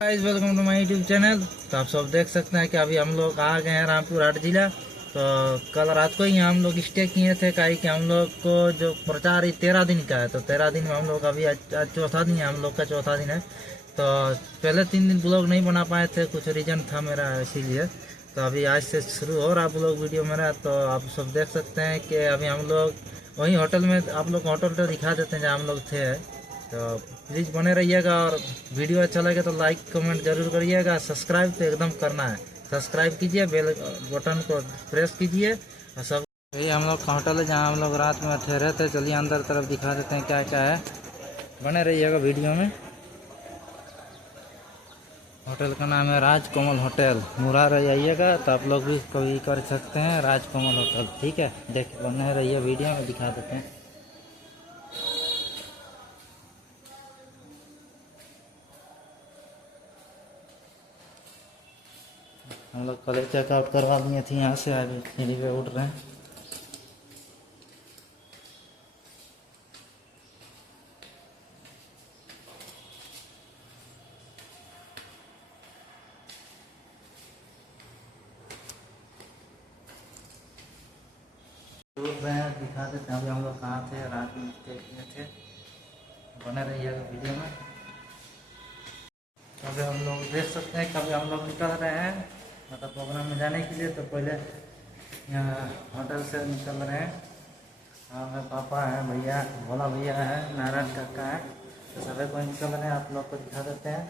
Guys welcome to my YouTube channel. तो आप सब देख सकते हैं कि अभी हम लोग आ गए हैं रामपुर हाट जिला। तो कल रात को ही हम लोग स्टे किए थे, काहे कि हम लोग को जो प्रचार 13 दिन का है, तो 13 दिन में हम लोग अभी आज चौथा दिन है, हम लोग का चौथा दिन है। तो पहले 3 दिन ब्लॉग नहीं बना पाए थे, कुछ रीजन था मेरा इसीलिए। तो अभी आज से शुरू हो रहा ब्लॉग वीडियो मेरा। तो आप सब देख सकते हैं कि अभी हम लोग वहीं होटल में, आप लोग होटल तो दिखा देते हैं जहाँ हम लोग थे। तो प्लीज़ बने रहिएगा और वीडियो अच्छा लगे तो लाइक कमेंट जरूर करिएगा। सब्सक्राइब तो एकदम करना है, सब्सक्राइब कीजिए, बेल बटन को प्रेस कीजिए। और सब यही हम लोग का होटल है जहाँ हम लोग रात में ठहरे थे। चलिए अंदर तरफ दिखा देते हैं क्या क्या है, बने रहिएगा वीडियो में। होटल का नाम है राजकमल होटल, मुरा रह जाइएगा तो आप लोग भी कभी कर सकते हैं राजकमल होटल, ठीक है। देख बने रहिए वीडियो में, दिखा देते हैं। हम लोग कल चेकआउट करवा लिए थे यहाँ से, आगे सीढ़ी पे उठ रहे हैं। उठ रहे हैं, दिखा देते हैं अभी हम लोग कहाँ थे, रात में स्टे किए थे। बने रहिएगा वीडियो में। अभी हम लोग देख सकते हैं कभी हम लोग निकल रहे हैं मतलब प्रोग्राम में जाने के लिए। तो पहले यहाँ होटल से निकल रहे हैं। हमारे पापा हैं, भैया भोला भैया है, नारायण काका है, तो सभी को निकल रहे हैं। आप लोग को दिखा देते हैं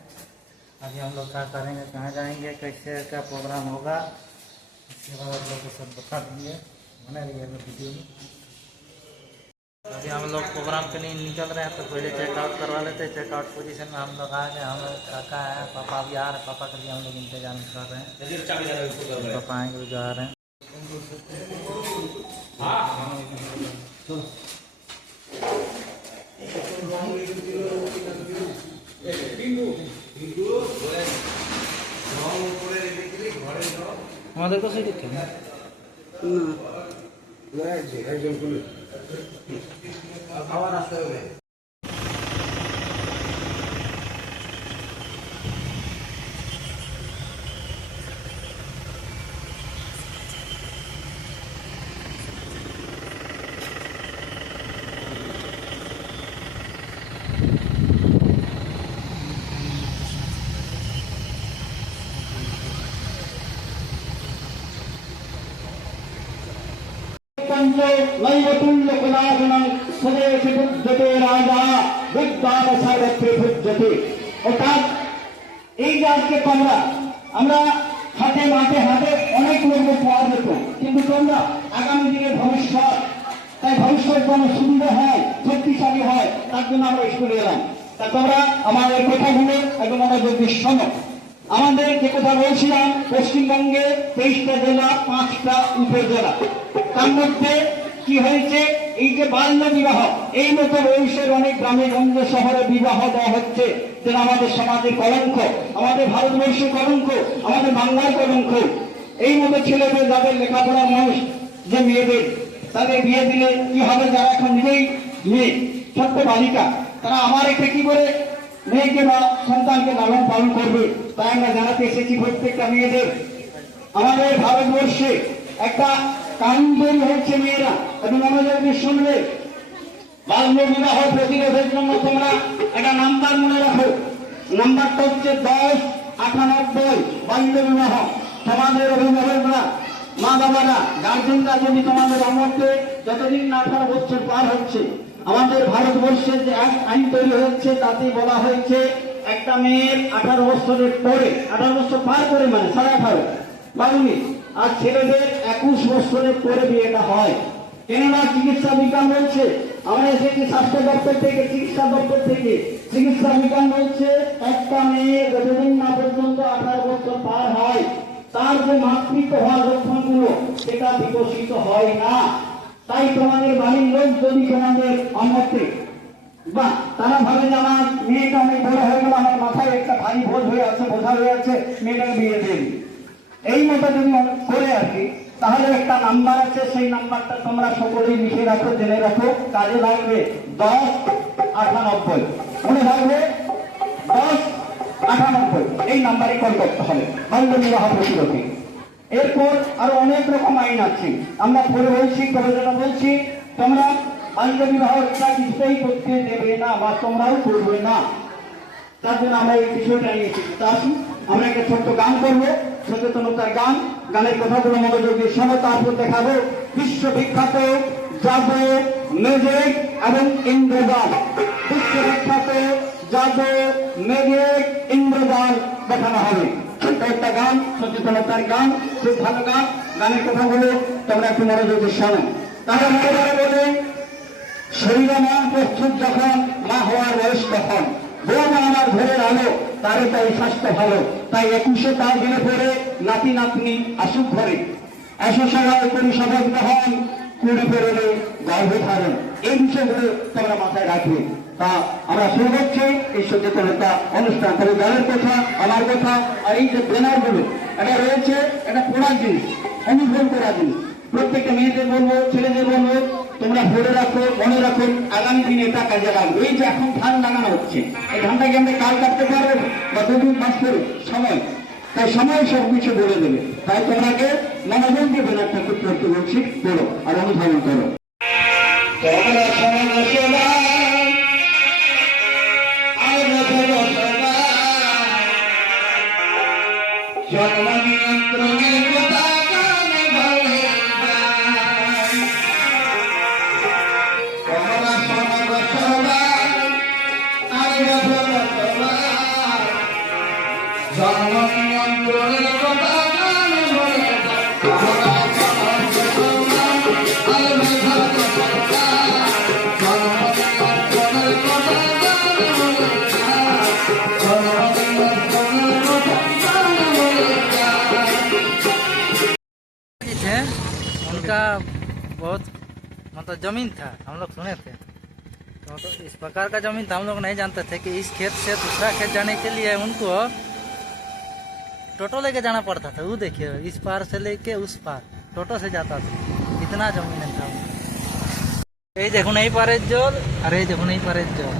अभी हम लोग क्या करेंगे, कहाँ जाएंगे, कैसे क्या प्रोग्राम होगा, इसके बाद आप लोग को सब बता देंगे। बने रहिएगा वीडियो में। अभी हम लोग प्रोग्राम के लिए निकल रहे हैं, तो पहले चेकआउट करवा लेते हैं। चेकआउट पोजीशन में हम लोग आ गए। हम लोग काका है, पापा भी आ रहे हैं, पापा के लिए हम लोग इंतजार कर रहे हैं। पापा आएंगे जा रहे हैं। আমাদের কাছে দেখে না খাবার আসতে হবে। অর্থাৎ এই যে আজকে আমরা হাতে মাঠে হাতে অনেক লোক পাওয়া যেত, কিন্তু তোমরা আগামী দিনের ভবিষ্যৎ, তাই ভবিষ্যৎ যেন সুন্দর হয়, শক্তিশালী হয়, তার জন্য আমরা স্কুলে এলাম। তা তোমরা আমাদের কথাগুলো একদম আমাদের শোনো। আমাদের যে কথা বলছিলাম, পশ্চিমবঙ্গে 23টা জেলা, 5টা উপজেলা, তার মধ্যে কি হয়েছে, এই যে বাল্য বিবাহ, এই মতো বয়সের অনেক গ্রামে গঞ্জে শহরে বিবাহ দেওয়া হচ্ছে, যেটা আমাদের সমাজের কলঙ্ক, আমাদের ভারতবর্ষের কলঙ্ক, আমাদের বাংলার কলঙ্ক। এই মতো ছেলেদের যাদের লেখাপড়া মানুষ, যে মেয়েদের তাদের বিয়ে দিলে কি হবে, যারা এখন নিজেই মেয়ে, ছোট্ট বালিকা, তারা আমার একে কি করে মেয়েকে বা সন্তানকে লালন পালন করবে, তাই আমরা জানাতে এসেছি প্রত্যেকটা মেয়েদের। আমাদের ভারতবর্ষে একটা কানুন তৈরি হচ্ছে মেয়েরা, এবং আমরা যদি শুনলে বাল্য বিবাহ প্রতিরোধের জন্য তোমরা একটা নাম্বার মনে রাখো। নাম্বারটা হচ্ছে 1098 বাল্য বিবাহ। তোমাদের অভিভাবকরা, মা বাবারা, গার্জেনরা যদি তোমাদের আমন্ত্রে যতদিন না 18 বছর পার হচ্ছে, আমাদের ভারতবর্ষে যে আইন তৈরি হয়েছে তাতে বলা হয়েছে একটা মেয়ের 18 বছরের পরে, 18 বছর পার করে মানে 18.5 বাড়ুনি, আর ছেলেদের 21 বছরের পরে বিয়েটা হয়। কেননা চিকিৎসা বিজ্ঞান বলছে, আমরা এসেছি স্বাস্থ্য দপ্তর থেকে, চিকিৎসা দপ্তর থেকে, চিকিৎসা বিজ্ঞান বলছে একটা মেয়ে যতদিন না পর্যন্ত 18 বছর পার হয়, তার যে মাতৃত্ব হওয়ার লক্ষণগুলো সেটা বিকশিত হয় না। তাই তোমাদের বাড়ির লোক যদি তোমাদের অমতে বা তারা ভাবে যে আমার মেয়েটা অনেক বড় হয়ে গেল, আমার মাথায় একটা ভারী বোঝা হয়ে আছে, মেয়েটাকে বিয়ে দেন, এই মতো যদি করে আর কি, তাহলে একটা নাম্বার আছে, সেই নাম্বারটা তোমরা সকলেই লিখে রাখো, জেনে রাখো, কাজে লাগবে। 1098 মনে থাকবে, 10 98 এই নাম্বারে কল করতে হবে বাল্য বিবাহ প্রতিরোধে। এরপর আরো অনেক রকম আইন আছে, আমরা পরে বলছি, প্রয়োজনে বলছি, তোমরা বাল্য বিবাহের কিছুতেই করতে দেবে না বা তোমরাও করবে না। তার জন্য আমরা এই বিষয়টা নিয়ে চিন্তিত আছি। আমরা একটা ছোট্ট গান করবো, সচেতনতার গান। গানের কথাগুলো মনোযোগ দিয়ে শোনো, তারপর দেখাবো বিশ্ববিখ্যাত জাদু, মিউজিক এবং ইন্দ্রজাল। বিশ্ববিখ্যাত জাদু, মিউজিক, ইন্দ্রজাল দেখানো হবে। ছোট্ট একটা গান, সচেতনতার গান, খুব ভালো গান। গানের কথাগুলো তোমরা একটু মনোযোগ দিয়ে শোনো। তাহলে মনে বলে শরীরে মা প্রস্তুত যখন, মা হওয়ার বয়স তখন, বউ আমার ঘরের আলো, তারও তাই স্বাস্থ্য ভালো। তাই 21 তার দিনে পরে নাতি নাতনি আসুক ঘরে, এসো সবাই করি সবাই গ্রহণ, কুড়ি পেরোলে গর্ভধারণ। এই বিষয়গুলো তোমরা মাথায় রাখবে। তা আমরা শুরু করছি এই সচেতনতা অনুষ্ঠান। তবে গানের কথা, আমার কথা, আর এই যে ব্যানারগুলো, এটা রয়েছে, এটা পড়ার জিনিস, অনুভব করার জিনিস। প্রত্যেকটা মেয়েদের বলবো, ছেলেদের বলবো, তোমরা ধরে রাখো, মনে রাখো, আগামী দিনে এটা কাজে লাগবে। এই যে এখন ধান লাগানো হচ্ছে, এই ধানটাকে আমরা কাল কাটতে পারবো বা 2 মাস পরে, সময়, তাই সময় সবকিছু বলে দেবে। তাই তোমাকে মনোযোগ দিয়ে ব্যানারটা করতে বলছি, পড়ো আর অনুধাবন করো। জন্ম নিয়ন্ত্রণের কথা জন্ম নিয়ন্ত্রণের কথা थे उनका बहुत मतलब जमीन था, हम लोग सुने थे। तो इस प्रकार का जमीन था, हम लोग नहीं जानते थे कि इस खेत से दूसरा खेत जाने के लिए उनको टोटो लेके जाना पड़ता था। वो देखिए, इस पार से लेके उस पार टोटो से जाता था, इतना जमीन था। ये देखो नहीं पारे जल, अरे देखो नहीं पारे जल।